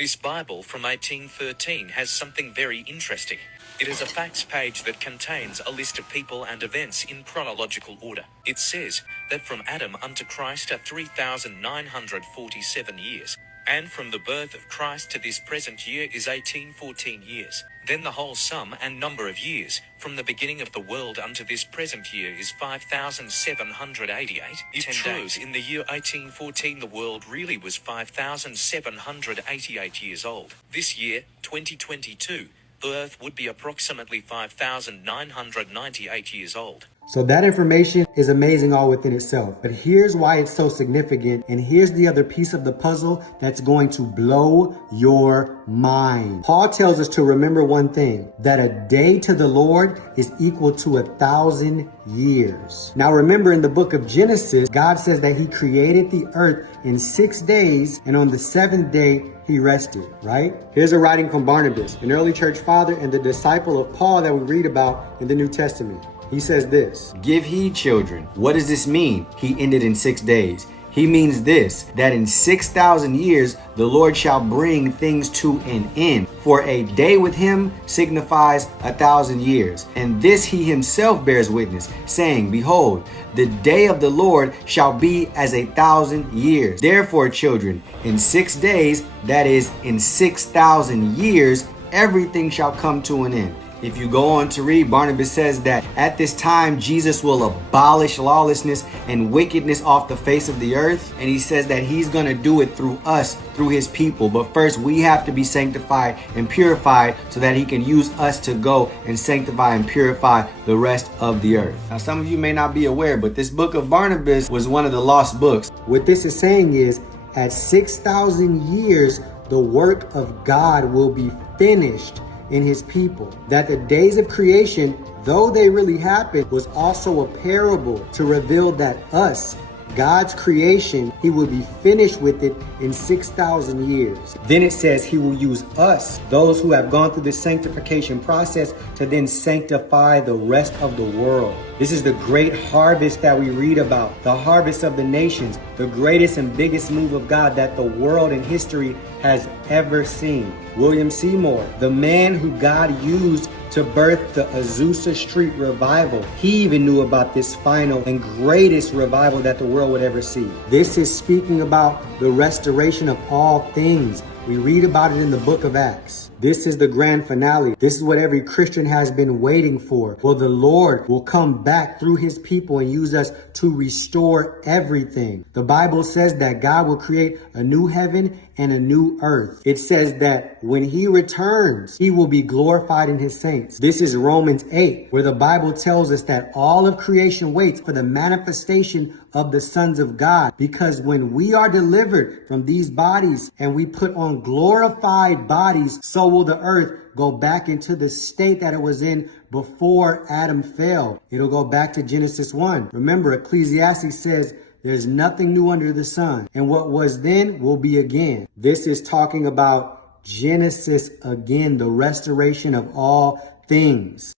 This Bible from 1813 has something very interesting. It is a facts page that contains a list of people and events in chronological order. It says that from Adam unto Christ are 3,947 years, and from the birth of Christ to this present year is 1814 years. Then the whole sum and number of years, from the beginning of the world unto this present year is 5,788. It shows in the year 1814 the world really was 5,788 years old. This year, 2022, the Earth would be approximately 5,998 years old. So that information is amazing all within itself. But here's why it's so significant. And here's the other piece of the puzzle that's going to blow your mind. Paul tells us to remember one thing, that a day to the Lord is equal to 1,000 years. Now remember, in the book of Genesis, God says that he created the earth in 6 days, and on the seventh day, he rested, right? Here's a writing from Barnabas, an early church father and the disciple of Paul that we read about in the New Testament. He says this: "Give heed, children. What does this mean? He ended in 6 days. He means this, that in 6,000 years the Lord shall bring things to an end. For a day with him signifies 1,000 years. And this he himself bears witness, saying, Behold, the day of the Lord shall be as 1,000 years. Therefore, children, in 6 days, that is, in 6,000 years, everything shall come to an end." If you go on to read, Barnabas says that at this time, Jesus will abolish lawlessness and wickedness off the face of the earth. And he says that he's going to do it through us, through his people. But first, we have to be sanctified and purified so that he can use us to go and sanctify and purify the rest of the earth. Now, some of you may not be aware, but this book of Barnabas was one of the lost books. What this is saying is, at 6,000 years, the work of God will be finished in his people. That the days of creation, though they really happened, was also a parable to reveal that us, God's creation, he will be finished with it in 6,000 years. Then it says he will use us, those who have gone through the sanctification process, to then sanctify the rest of the world. This is the great harvest that we read about, the harvest of the nations, the greatest and biggest move of God that the world in history has ever seen. William Seymour, the man who God used to birth the Azusa Street revival, he even knew about this final and greatest revival that the world would ever see. This is speaking about the restoration of all things. We read about it in the book of Acts. This is the grand finale. This is what every Christian has been waiting for. Well, the Lord will come back through his people and use us to restore everything. The Bible says that God will create a new heaven and a new earth. It says that when he returns, he will be glorified in his saints. This is Romans 8, where the Bible tells us that all of creation waits for the manifestation of the sons of God. Because when we are delivered from these bodies and we put on glorified bodies, so will the earth go back into the state that it was in before Adam fell. It'll go back to Genesis 1. Remember, Ecclesiastes says, there's nothing new under the sun, and what was then will be again. This is talking about Genesis again, the restoration of all things.